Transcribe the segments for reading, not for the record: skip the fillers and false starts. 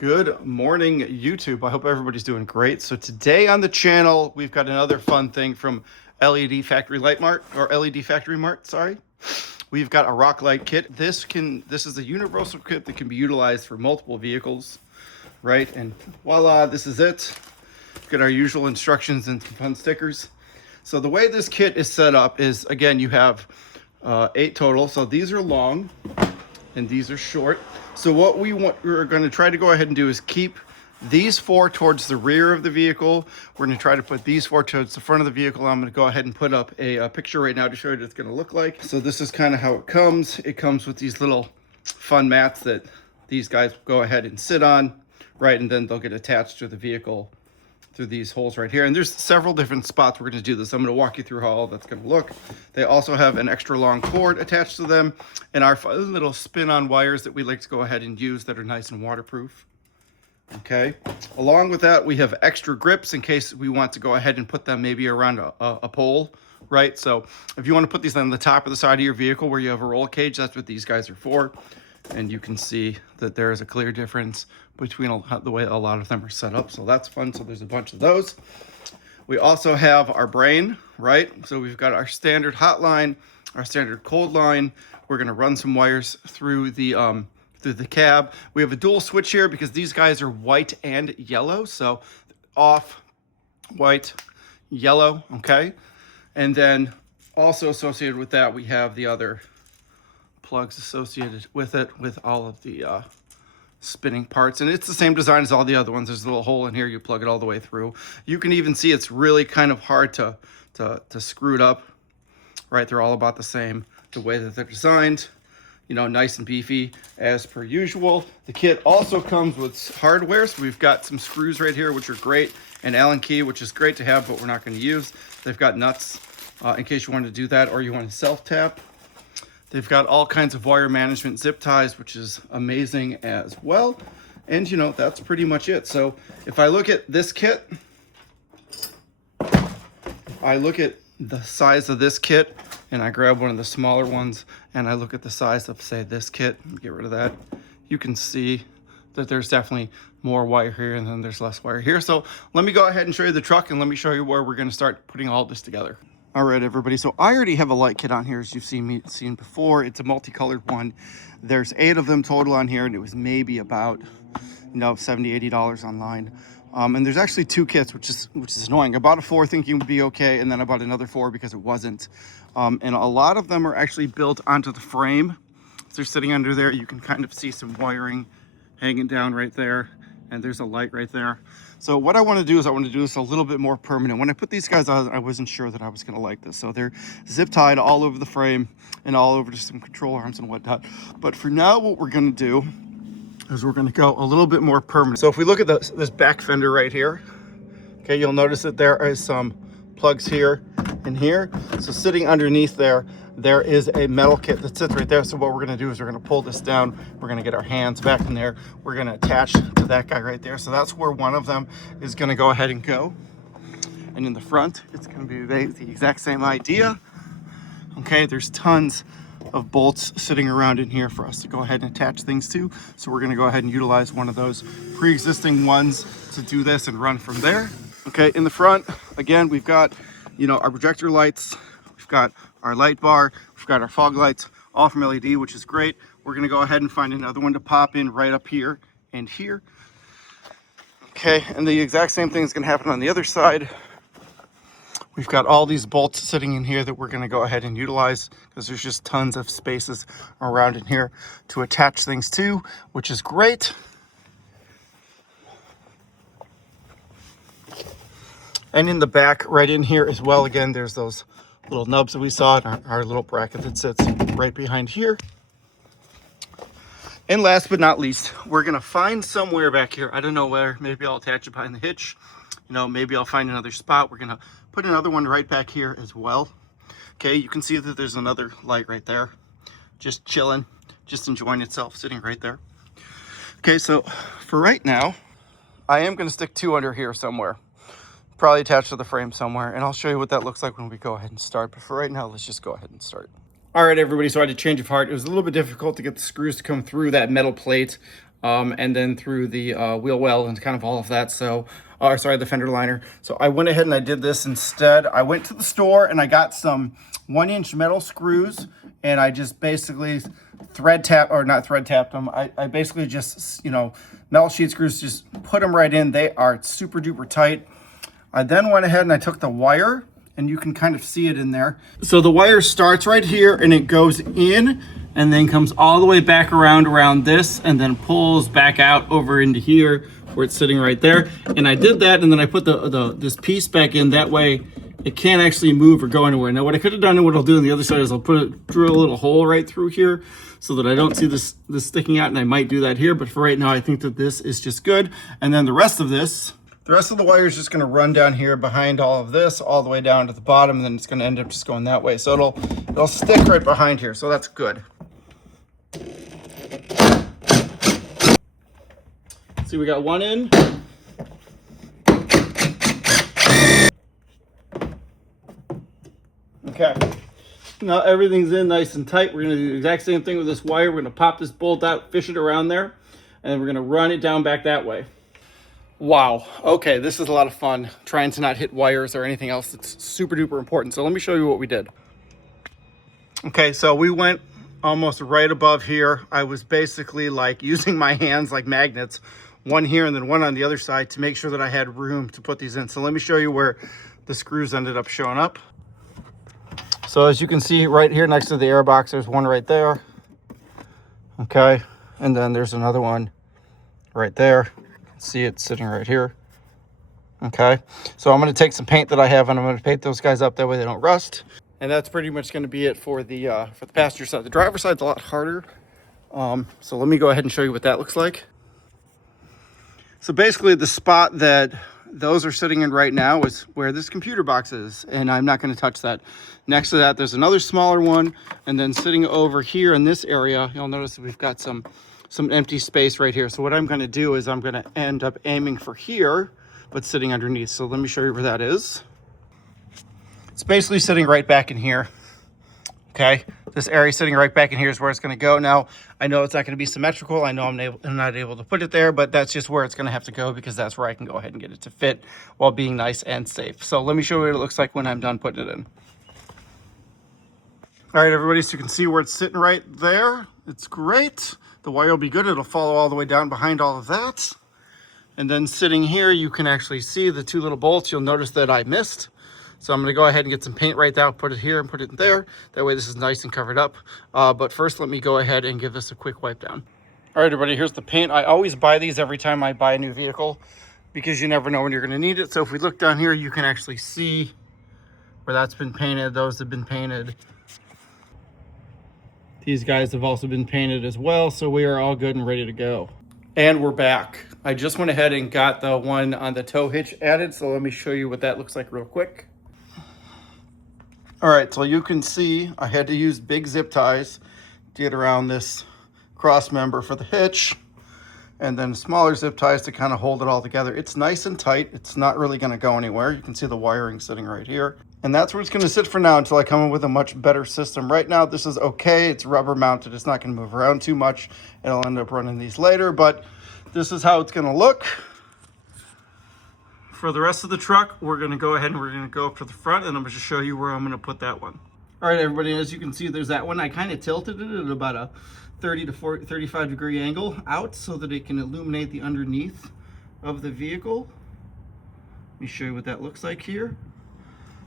Good morning, YouTube. I hope everybody's doing great. So today on the channel, we've got another fun thing from LED Factory Mart, or LED Factory Mart, sorry. We've got a rock light kit. This is a universal kit that can be utilized for multiple vehicles, right? And voila, this is it. Got our usual instructions and some fun stickers. So the way this kit is set up is, again, you have 8 total. So these are long and these are short. So what we're going to try to go ahead and do is keep these 4 towards the rear of the vehicle. We're going to try to put these 4 towards the front of the vehicle. I'm going to go ahead and put up a picture right now to show you what it's going to look like. So this is kind of how it comes. It comes with these little fun mats that these guys go ahead and sit on, right? And then they'll get attached to the vehicle through these holes right here. And there's several different spots we're going to do this. I'm going to walk you through how all that's going to look. They also have an extra long cord attached to them and our little spin-on wires that we like to go ahead and use that are nice and waterproof. Okay. Along with that, we have extra grips in case we want to go ahead and put them maybe around a pole, right? So if you want to put these on the top or the side of your vehicle where you have a roll cage, that's what these guys are for. And you can see that there is a clear difference between the way a lot of them are set up. So that's fun. So there's a bunch of those. We also have our brain, right? So we've got our standard hot line, our standard cold line. We're going to run some wires through the cab. We have a dual switch here because these guys are white and yellow. So off, white, yellow, okay? And then also associated with that, we have the other plugs associated with it with all of the spinning parts, and it's the same design as all the other ones. There's a little hole in here, you plug it all the way through. You can even see it's really kind of hard to screw it up, right? They're all about the same, the way that they're designed, you know, nice and beefy as per usual. The kit also comes with hardware, so we've got some screws right here which are great, and Allen key, which is great to have but we're not going to use. They've got nuts in case you want to do that or you want to self-tap. They've got all kinds of wire management zip ties, which is amazing as well. And, you know, that's pretty much it. So if I look at this kit, I look at the size of this kit, and I grab one of the smaller ones, and I look at the size of, say, this kit, get rid of that. You can see that there's definitely more wire here, and then there's less wire here. So let me go ahead and show you the truck, and let me show you where we're going to start putting all this together. All right, everybody, so I already have a light kit on here, as you've seen before. It's a multicolored one. There's 8 of them total on here, and it was maybe about, you know, $70, $80 online. And there's actually 2 kits, which is annoying. I bought a 4 thinking it would be okay, and then I bought another 4 because it wasn't. And a lot of them are actually built onto the frame. So they're sitting under there. You can kind of see some wiring hanging down right there, and there's a light right there. So what I want to do is I want to do this a little bit more permanent. When I put these guys on, I wasn't sure that I was going to like this. So they're zip tied all over the frame and all over just some control arms and whatnot. But for now, what we're going to do is we're going to go a little bit more permanent. So if we look at this back fender right here, okay, you'll notice that there is some plugs here and here. So sitting underneath there is a metal kit that sits right there. So what we're going to do is we're going to pull this down. We're going to get our hands back in there. We're going to attach to that guy right there. So that's where one of them is going to go ahead and go. And in the front, it's going to be the exact same idea. Okay, there's tons of bolts sitting around in here for us to go ahead and attach things to. So we're going to go ahead and utilize one of those pre-existing ones to do this and run from there. Okay, in the front, again, we've got, you know, our projector lights. We've got our light bar, we've got our fog lights, all from LED, which is great. We're gonna go ahead and find another one to pop in right up here and here. Okay, and the exact same thing is gonna happen on the other side. We've got all these bolts sitting in here that we're gonna go ahead and utilize because there's just tons of spaces around in here to attach things to, which is great. And in the back, right in here as well, again, there's those little nubs that we saw in our little bracket that sits right behind here. And last but not least, we're gonna find somewhere back here, I don't know where, maybe I'll attach it behind the hitch, you know, maybe I'll find another spot. We're gonna put another one right back here as well. Okay, you can see that there's another light right there, just chilling, just enjoying itself, sitting right there. Okay, so for right now, I am gonna stick 2 under here somewhere. Probably attached to the frame somewhere, and I'll show you what that looks like when we go ahead and start. But for right now, let's just go ahead and start. All right, everybody, so I had a change of heart. It was a little bit difficult to get the screws to come through that metal plate and then through the wheel well and kind of all of that. So, or sorry, the fender liner. So I went ahead and I did this instead. I went to the store and I got some 1-inch metal screws, and I just basically thread tap, or not thread tapped them. I basically just, you know, metal sheet screws, just put them right in. They are super duper tight. I then went ahead and I took the wire, and you can kind of see it in there. So the wire starts right here and it goes in and then comes all the way back around this, and then pulls back out over into here where it's sitting right there. And I did that, and then I put this piece back in. That way it can't actually move or go anywhere. Now what I could have done, and what I'll do on the other side, is I'll drill a little hole right through here so that I don't see this sticking out, and I might do that here. But for right now, I think that this is just good. And then the rest of the wire is just going to run down here behind all of this, all the way down to the bottom, and then it's going to end up just going that way. So it'll stick right behind here. So that's good. See, we got one in. Okay. Now everything's in nice and tight. We're going to do the exact same thing with this wire. We're going to pop this bolt out, fish it around there, and then we're going to run it down back that way. Wow. Okay, this is a lot of fun, trying to not hit wires or anything else that's super duper important. So let me show you what we did. Okay, so we went almost right above here. I was basically like using my hands like magnets, one here and then one on the other side, to make sure that I had room to put these in. So let me show you where the screws ended up showing up. So as you can see right here next to the air box, there's one right there. Okay, and then there's another one right there. See it sitting right here. Okay, so I'm going to take some paint that I have, and I'm going to paint those guys up, that way they don't rust. And that's pretty much going to be it for the passenger side. The driver's side's a lot harder. So let me go ahead and show you what that looks like. So basically the spot that those are sitting in right now is where this computer box is, and I'm not going to touch that. Next to that, there's another smaller one, and then sitting over here in this area, you'll notice that we've got some empty space right here. So what I'm going to do is I'm going to end up aiming for here, but sitting underneath. So let me show you where that is. It's basically sitting right back in here. Okay, this area sitting right back in here is where it's going to go. Now, I know it's not going to be symmetrical. I know I'm not able to put it there, but that's just where it's going to have to go, because that's where I can go ahead and get it to fit while being nice and safe. So let me show you what it looks like when I'm done putting it in. All right, everybody, so you can see where it's sitting right there. It's great. The wire will be good. It'll follow all the way down behind all of that. And then sitting here, you can actually see the two little bolts. You'll notice that I missed. So I'm going to go ahead and get some paint right now, put it here and put it there. That way this is nice and covered up. But first, let me go ahead and give this a quick wipe down. All right, everybody, here's the paint. I always buy these every time I buy a new vehicle, because you never know when you're going to need it. So if we look down here, you can actually see where that's been painted. Those have been painted. These guys have also been painted as well. So we are all good and ready to go. And we're back. I just went ahead and got the one on the tow hitch added. So let me show you what that looks like real quick. All right, so you can see I had to use big zip ties to get around this cross member for the hitch, and then smaller zip ties to kind of hold it all together. It's nice and tight. It's not really going to go anywhere. You can see the wiring sitting right here. And that's where it's going to sit for now until I come up with a much better system. Right now, this is okay. It's rubber mounted. It's not going to move around too much. It'll end up running these later, but this is how it's going to look. For the rest of the truck, we're going to go ahead and we're going to go up to the front, and I'm going to show you where I'm going to put that one. All right, everybody, as you can see, there's that one. I kind of tilted it at about a 30 to 35 degree angle out so that it can illuminate the underneath of the vehicle. Let me show you what that looks like here.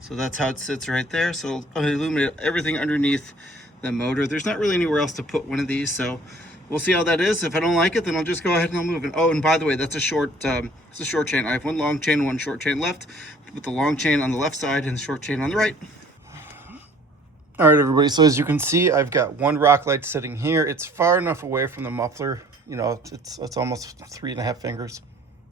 So that's how it sits right there. So it'll illuminate everything underneath the motor. There's not really anywhere else to put one of these, so we'll see how that is. If I don't like it, then I'll just go ahead and I'll move it. Oh, and by the way, that's a short, it's a short chain. I have one long chain, one short chain left. Put the long chain on the left side and the short chain on the right. All right, everybody. So as you can see, I've got one rock light sitting here. It's far enough away from the muffler. You know, it's almost 3.5 fingers,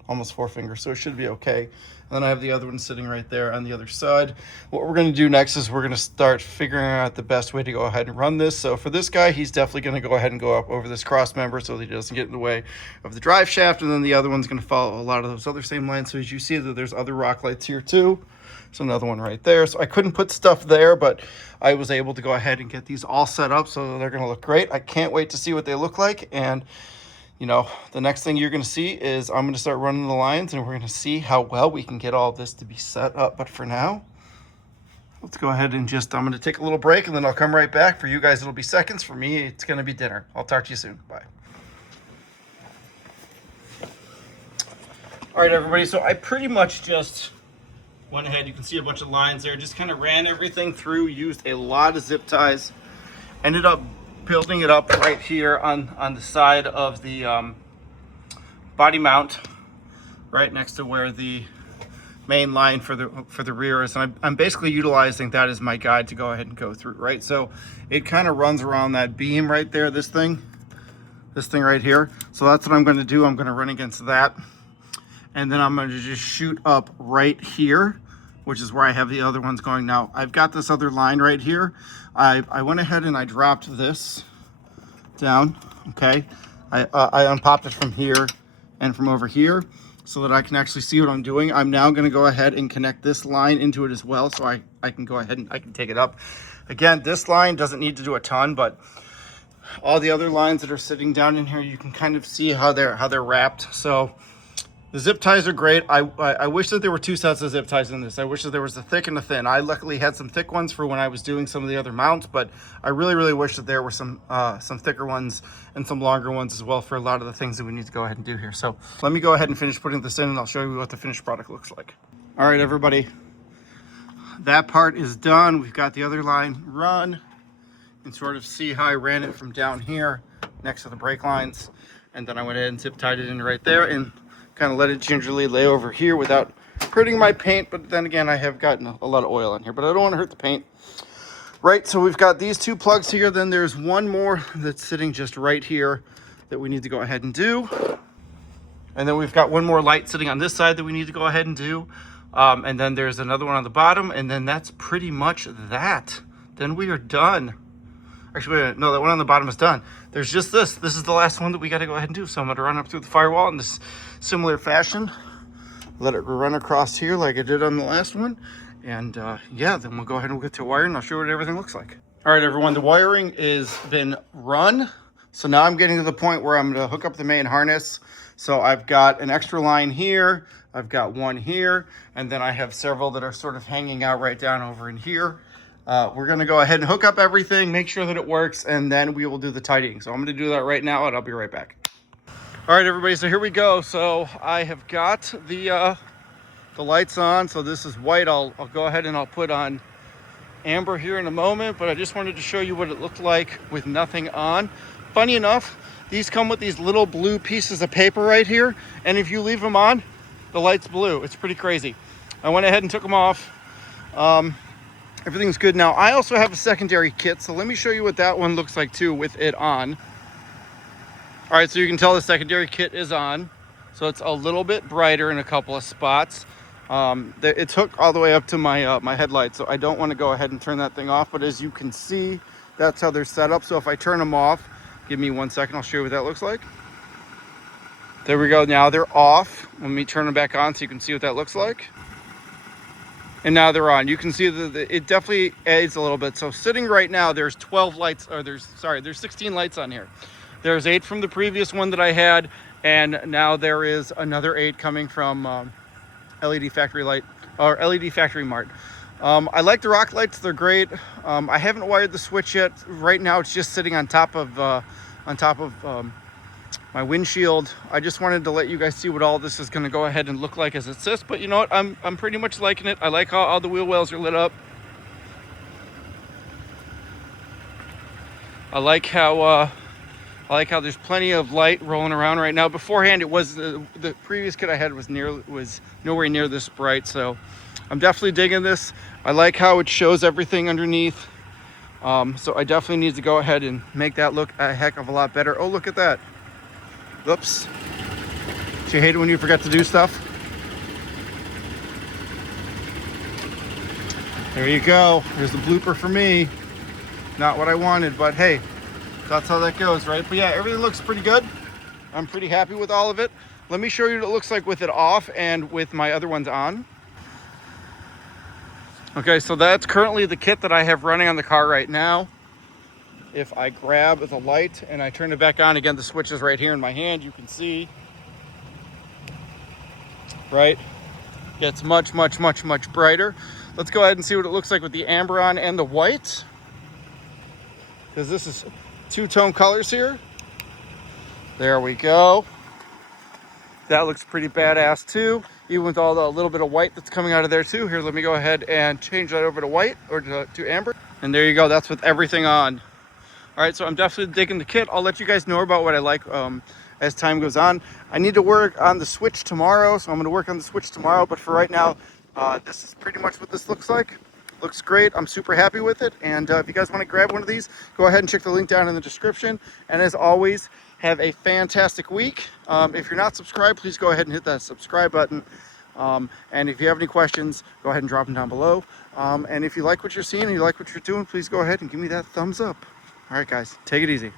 almost 4 fingers. So it should be okay. And then I have the other one sitting right there on the other side. What we're going to do next is we're going to start figuring out the best way to go ahead and run this. So for this guy, he's definitely going to go ahead and go up over this cross member so that he doesn't get in the way of the drive shaft. And then the other one's going to follow a lot of those other same lines. So as you see that there's other rock lights here too. So another one right there. So I couldn't put stuff there, but I was able to go ahead and get these all set up so that they're going to look great. I can't wait to see what they look like. And you know, the next thing you're going to see is I'm going to start running the lines, and we're going to see how well we can get all of this to be set up. But for now, let's go ahead and I'm going to take a little break, and then I'll come right back. For you guys, it'll be seconds. For me, it's going to be dinner. I'll talk to you soon. Bye. All right, everybody. So I pretty much just went ahead. You can see a bunch of lines there. Just kind of ran everything through, used a lot of zip ties. Ended up building it up right here on the side of the body mount, right next to where the main line for the rear is. And I'm basically utilizing that as my guide to go ahead and go through, right? So it kind of runs around that beam right there, this thing right here. So that's what I'm going to do. I'm going to run against that. And then I'm going to just shoot up right here, which is where I have the other ones going. Now, I've got this other line right here. I went ahead and I dropped this down, okay? I unpopped it from here and from over here so that I can actually see what I'm doing. I'm now gonna go ahead and connect this line into it as well, so I can go ahead and I can take it up. Again, this line doesn't need to do a ton, but all the other lines that are sitting down in here, you can kind of see how they're wrapped. So the zip ties are great. I wish that there were two sets of zip ties in this. I wish that there was a thick and a thin. I luckily had some thick ones for when I was doing some of the other mounts, but I really wish that there were some thicker ones and some longer ones as well for a lot of the things that we need to go ahead and do here. So let me go ahead and finish putting this in, and I'll show you what the finished product looks like. All right, everybody, that part is done. We've got the other line run. You can sort of see how I ran it from down here next to the brake lines, and then I went ahead and zip tied it in right there and kind of let it gingerly lay over here without hurting my paint. But then again, I have gotten a lot of oil on here, but I don't want to hurt the paint. Right, so we've got these two plugs here. Then there's one more that's sitting just right here that we need to go ahead and do. And then we've got one more light sitting on this side that we need to go ahead and do. And then there's another one on the bottom, and then that's pretty much that. Then we are done. Actually, no, that one on the bottom is done. There's just this. This is the last one that we got to go ahead and do. So I'm going to run up through the firewall in this similar fashion. Let it run across here like I did on the last one. And yeah, then we'll go ahead and we'll get to wire, and I'll show you what everything looks like. All right, everyone, the wiring is been run. So now I'm getting to the point where I'm going to hook up the main harness. So I've got an extra line here. I've got one here. And then I have several that are sort of hanging out right down over in here. We're going to go ahead and hook up everything, make sure that it works, and then we will do the tidying. So I'm going to do that right now, and I'll be right back. All right, everybody, so here we go. So I have got the lights on. So this is white. I'll go ahead and I'll put on amber here in a moment, but I just wanted to show you what it looked like with nothing on. Funny enough, these come with these little blue pieces of paper right here, and if you leave them on, the light's blue. It's pretty crazy. I went ahead and took them off. Everything's good now. I also have a secondary kit, so let me show you what that one looks like too with it on. All right, so you can tell the secondary kit is on. So it's a little bit brighter in a couple of spots. It's hooked all the way up to my my headlight, so I don't want to go ahead and turn that thing off, but as you can see, that's how they're set up. So if I turn them off, give me 1 second, I'll show you what that looks like. There we go. Now they're off. Let me turn them back on so you can see what that looks like. And now they're on. You can see that it definitely aids a little bit. So sitting right now, there's 12 lights, or there's 16 lights on here. There's 8 from the previous one that I had, and now there is another 8 coming from LED Factory Mart. I like the rock lights. They're great. I haven't wired the switch yet. Right now, it's just sitting on top of my windshield. I just wanted to let you guys see what all this is going to go ahead and look like as it sits. But you know what? I'm pretty much liking it. I like how all the wheel wells are lit up. I like how there's plenty of light rolling around right now. Beforehand, it was the previous kit I had was nowhere near this bright. So I'm definitely digging this. I like how it shows everything underneath. So I definitely need to go ahead and make that look a heck of a lot better. Oh, look at that. Oops. Do you hate it when you forget to do stuff? There you go. There's a blooper for me. Not what I wanted, but hey, that's how that goes, right? But yeah, everything looks pretty good. I'm pretty happy with all of it. Let me show you what it looks like with it off and with my other ones on. Okay, so that's currently the kit that I have running on the car right now. if I grab the light and I turn it back on, again, the switch is right here in my hand, you can see, right? Gets much, much, much, much brighter. Let's go ahead and see what it looks like with the amber on and the white, because this is two-tone colors here. There we go. That looks pretty badass too, even with all the little bit of white that's coming out of there too. Here, let me go ahead and change that over to white, or to amber. And there you go, that's with everything on. All right, so I'm definitely digging the kit. I'll let you guys know about what I like as time goes on. I need to work on the switch tomorrow, so I'm gonna work on the switch tomorrow, but for right now, this is pretty much what this looks like. Looks great, I'm super happy with it. And if you guys wanna grab one of these, go ahead and check the link down in the description. And as always, have a fantastic week. If you're not subscribed, please go ahead and hit that subscribe button. And if you have any questions, go ahead and drop them down below. And if you like what you're seeing and you like what you're doing, please go ahead and give me that thumbs up. All right, guys, take it easy.